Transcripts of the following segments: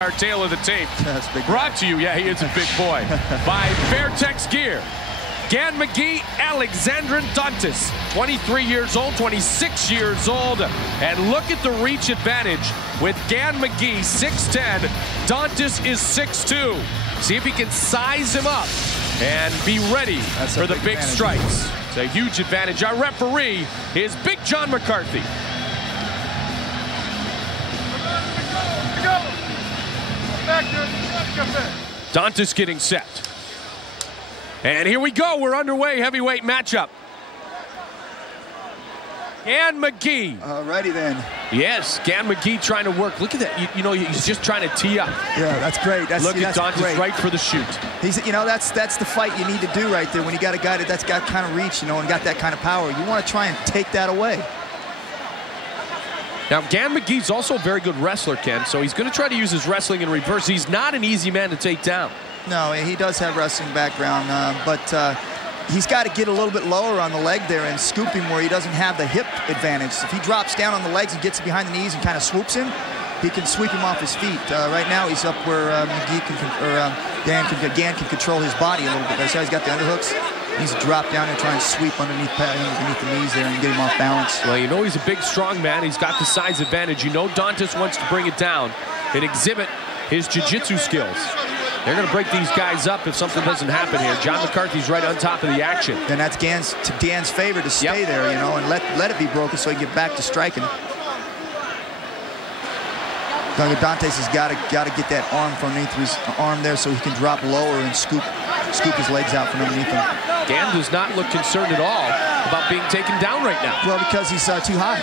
Our tail of the tape. Brought to you, yeah, he is a big boy, by Fairtex Gear. Gan McGee, Alexandre Dantas, 23 years old, 26 years old. And look at the reach advantage with Gan McGee, 6'10". Dantas is 6'2". See if he can size him up and be ready for the big strikes. It's a huge advantage. Our referee is Big John McCarthy. Dantas getting set. And here we go. We're underway. Heavyweight matchup. Gan McGee. Alrighty then. Yes, Gan McGee trying to work. Look at that. You know, he's just trying to tee up. Yeah, that's great. Look at Dantas right for the shoot. He's, you know, that's the fight you need to do right there when you got a guy that's got kind of reach, you know, and got that kind of power. You want to try and take that away. Now, Gan McGee's also a very good wrestler, Ken, so he's going to try to use his wrestling in reverse. He's not an easy man to take down. No, he does have wrestling background, but he's got to get a little bit lower on the leg there and scoop him where he doesn't have the hip advantage. If he drops down on the legs and gets behind the knees and kind of swoops him, he can sweep him off his feet. Right now, he's up where Gan can control his body a little bit. That's how he's got the underhooks. He needs to drop down and try and sweep underneath the knees there and get him off balance. Well, you know he's a big, strong man. He's got the size advantage. You know Dantas wants to bring it down and exhibit his jiu-jitsu skills. They're going to break these guys up if something doesn't happen here. John McCarthy's right on top of the action. And that's Gan's favor to stay there, you know, and let it be broken so he can get back to striking. Dantas has got to get that arm from underneath his arm there so he can drop lower and scoop his legs out from underneath him. Gan does not look concerned at all about being taken down right now. Well, because he's too high.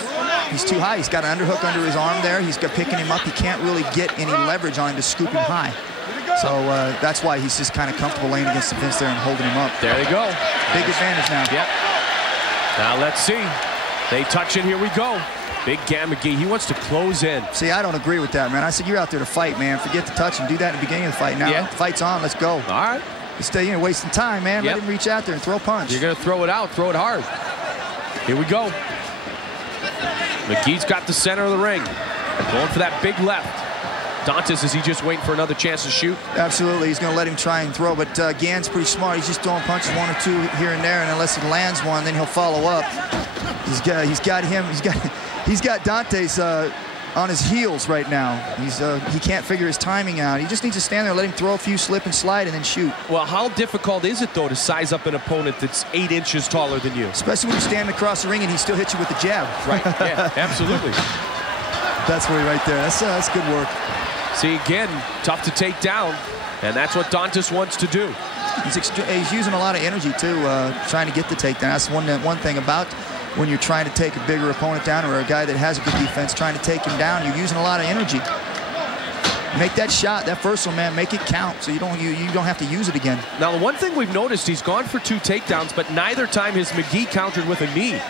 He's too high. He's got an underhook under his arm there. He's got picking him up. He can't really get any leverage on him to scoop him high. So that's why he's just kind of comfortable laying against the fence there and holding him up. There they go. Big advantage now. Yep. Now let's see. They touch it. Here we go. Big Gan McGee, he wants to close in. See, I don't agree with that, man. I said, you're out there to fight, man. Forget the touch and do that in the beginning of the fight. Now, the fight's on. Let's go. All right. You're wasting time, man. Let him reach out there and throw a punch. You're going to throw it out. Throw it hard. Here we go. McGee's got the center of the ring. Going for that big left. Dantas, is he just waiting for another chance to shoot? Absolutely. He's going to let him try and throw, but Gan's pretty smart. He's just throwing punches, one or two here and there, and unless he lands one, then he'll follow up. He's got Dantas on his heels right now. He can't figure his timing out. He just needs to stand there, let him throw a few, slip and slide, and then shoot. Well, how difficult is it, though, to size up an opponent that's 8 inches taller than you? Especially when you're standing across the ring and he still hits you with the jab. Right, yeah, absolutely. That's right there. That's good work. See, again, tough to take down, and that's what Dantas wants to do. He's using a lot of energy, too, trying to get the takedown. That's one thing about when you're trying to take a bigger opponent down or a guy that has a good defense, trying to take him down, you're using a lot of energy. Make that shot, that first one, man, make it count so you don't have to use it again. Now, the one thing we've noticed, he's gone for 2 takedowns, but neither time has McGee countered with a knee.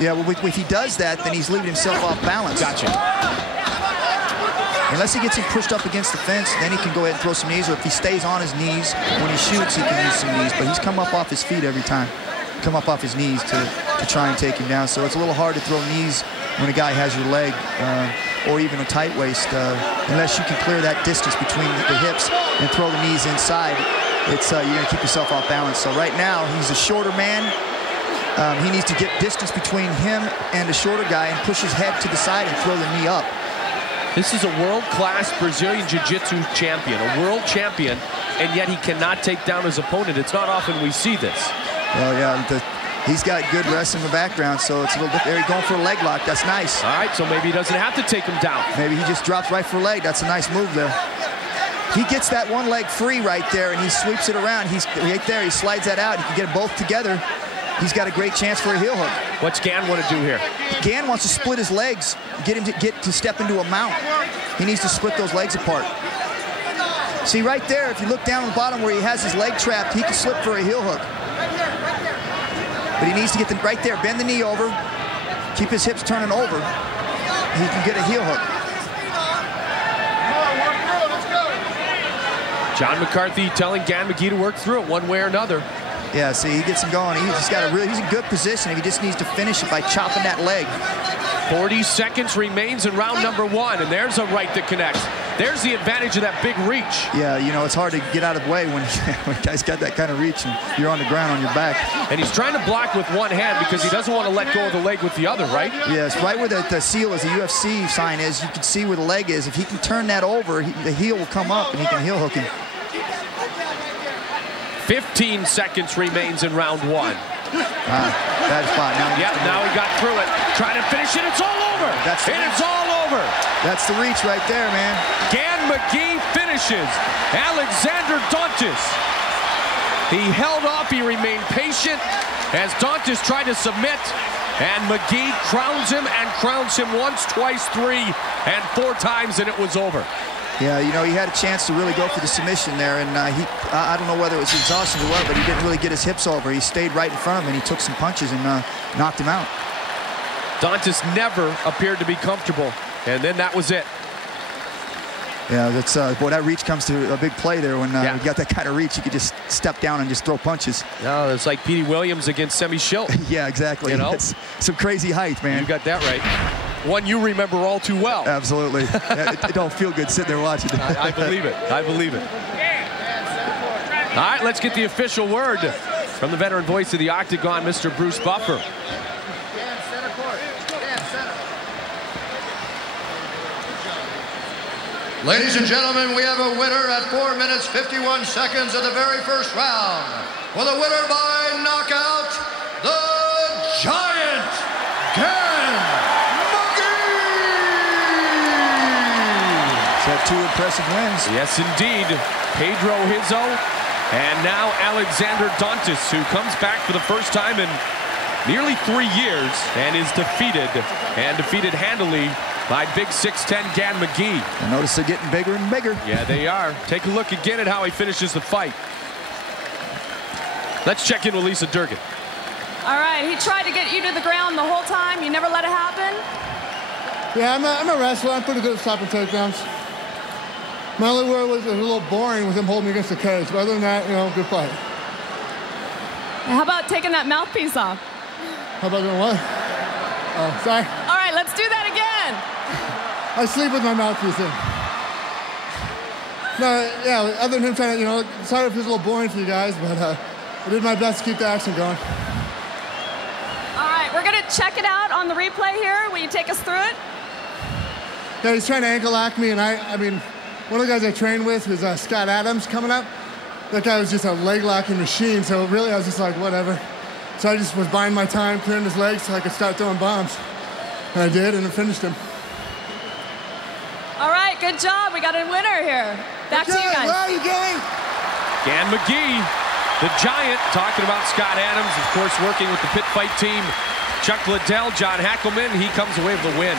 Yeah, well, if he does that, then he's leaving himself off balance. Gotcha. Unless he gets him pushed up against the fence, then he can go ahead and throw some knees, or if he stays on his knees, when he shoots, he can use some knees. But he's come up off his feet every time. Come up off his knees to try and take him down. So it's a little hard to throw knees when a guy has your leg, or even a tight waist. Unless you can clear that distance between the hips and throw the knees inside, you're going to keep yourself off balance. So right now, he's a shorter man. He needs to get distance between him and the shorter guy and push his head to the side and throw the knee up. This is a world-class Brazilian Jiu-Jitsu champion, a world champion, and yet he cannot take down his opponent. It's not often we see this. Well, yeah, he's got good wrestling in the background, so it's a little bit there. He's going for a leg lock. That's nice. All right, so maybe he doesn't have to take him down. Maybe he just drops right for a leg. That's a nice move there. He gets that one leg free right there, and he sweeps it around. He's right there. He slides that out. He can get them both together. He's got a great chance for a heel hook. What's Gan want to do here? Gan wants to split his legs, get him to step into a mount. He needs to split those legs apart. See, right there, if you look down on the bottom where he has his leg trapped, he can slip for a heel hook. But he needs to get them right there, bend the knee over, keep his hips turning over. He can get a heel hook. John McCarthy telling Gan McGee to work through it one way or another. Yeah, see, he gets him going. He's in good position. He just needs to finish it by chopping that leg. 40 seconds remains in round number 1, and there's a right that connects. There's the advantage of that big reach. Yeah, you know, it's hard to get out of the way when a guy's got that kind of reach and you're on the ground on your back. And he's trying to block with one hand because he doesn't want to let go of the leg with the other, right? Yes, right where the seal is, the UFC sign is, you can see where the leg is. If he can turn that over, the heel will come up and he can heel hook him. 15 seconds remains in round one. Bad spot. Now he got through it. Trying to finish it. It's all over. It's all over. That's the reach right there, man. Dan McGee finishes Alexandre Dantas. He held off. He remained patient as Dantas tried to submit. And McGee crowns him and crowns him once, twice, 3, and 4 times, and it was over. Yeah, you know, he had a chance to really go for the submission there, and I don't know whether it was exhaustion or what, but he didn't really get his hips over. He stayed right in front of him, and he took some punches and knocked him out. Dantas never appeared to be comfortable, and then that was it. Yeah, that's boy, that reach comes to a big play there when you got that kind of reach. You could just step down and just throw punches. No, it's like Petey Williams against Semi Schilt. Yeah, exactly. You know? It's some crazy height, man. You got that right. One you remember all too well. Absolutely. It don't feel good sitting there watching it. I believe it. I believe it. All right, let's get the official word from the veteran voice of the Octagon, Mr. Bruce Buffer. Ladies and gentlemen, we have a winner at 4 minutes 51 seconds of the very first round. With a winner by knockout, the Giant, McGee. He's had 2 impressive wins. Yes, indeed. Pedro Hizzo and now Alexandre Dantas, who comes back for the first time in nearly 3 years and is defeated handily by big 6'10" Dan McGee. I notice they're getting bigger and bigger. Yeah, they are. Take a look again at how he finishes the fight. Let's check in with Lisa Durgan. All right, he tried to get you to the ground the whole time. You never let it happen? Yeah, I'm a wrestler. I'm pretty good at stopping takedowns. My only word was it was a little boring with him holding me against the cage. But other than that, you know, good fight. How about taking that mouthpiece off? How about doing what? Oh, sorry. All right, let's do that again. I sleep with my mouthpiece in. No, yeah, other than him trying to, you know, sorry if it was a little boring for you guys, but I did my best to keep the action going. All right, we're going to check it out on the replay here. Will you take us through it? Yeah, he's trying to ankle lock me, and I mean, one of the guys I trained with was Scott Adams coming up. That guy was just a leg locking machine, so really I was just like, whatever. So I just was buying my time, clearing his legs so I could start throwing bombs. And I did, and I finished him. All right, good job. We got a winner here. Back to you guys. Where are you going? Dan McGee, the Giant, talking about Scott Adams, of course, working with the Pit Fight team. Chuck Liddell, John Hackelman, he comes away with the win.